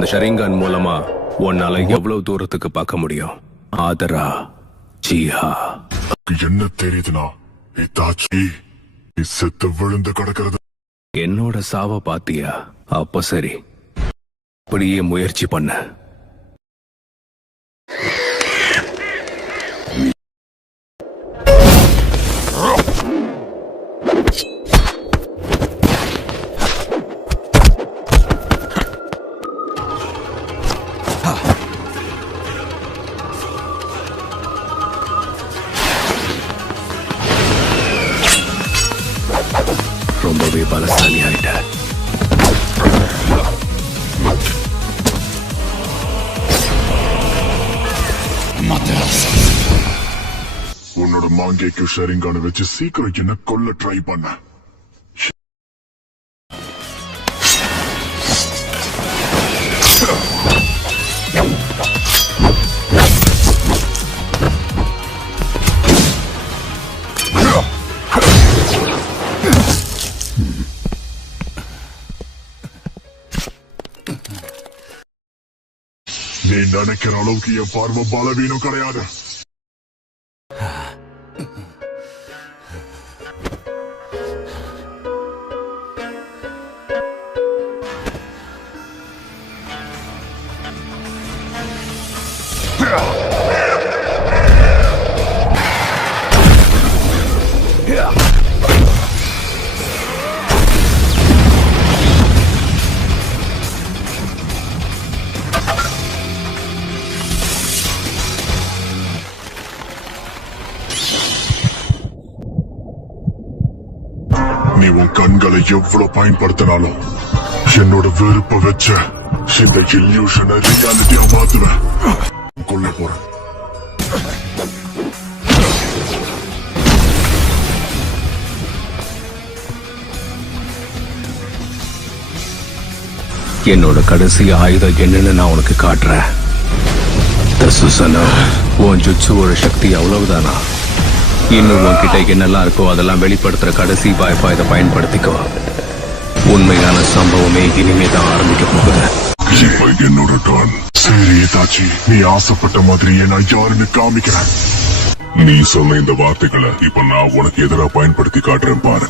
இந்த ஷரிங்கான் மூலமா உன்னால எவ்வளவு தூரத்துக்கு பார்க்க முடியும்? ஆதரா ஜியா என்ன தெரியுதுனா இத்தாச்சி செத்து விழுந்து கிடக்கிறது. என்னோட சாவ பாத்தியா? அப்ப சரி, அப்படியே முயற்சி பண்ண. ரொம்பவே பலசாலி ஆயிட்ட. உன்னோட மாங்கேக்கு ஷரிங்கான வச்சு சீக்கிரம் என்ன கொல்ல ட்ரை பண்ண. நீ நினைக்கிற அளவுக்கு என் பார்வை பலவீனம் கிடையாது. நீ உன் கண்களை எவ்வளவு பயன்படுத்தினாலும் என்னோட வெறுப்ப வச்ச இந்த இல்யூஷனை ரியாலிட்டியா மாத்துவேன். கொல்ல போறேன். என்னோட கடைசி ஆயுதம் என்னன்னு நான் உனக்கு காட்டுறேன். உன் ஜுட்சுவோட சக்தி அவ்வளவுதானா? இன்னும் உன்கிட்ட என்னெல்லாம் இருக்கோ அதெல்லாம் வெளிப்படுத்துற கடைசி வாய்ப்பா இதை பயன்படுத்திக்கோ. உண்மையான சம்பவமே இனிமேதான் ஆரம்பிக்க போகுது. என்னோட டான். சரி தாச்சி, நீ ஆசைப்பட்ட மாதிரியே நான் யாருன்னு காமிக்கிறேன். நீ சொன்ன இந்த வார்த்தைகளை இப்ப நான் உனக்கு எதிராக பயன்படுத்தி காட்டுறேன் பாரு.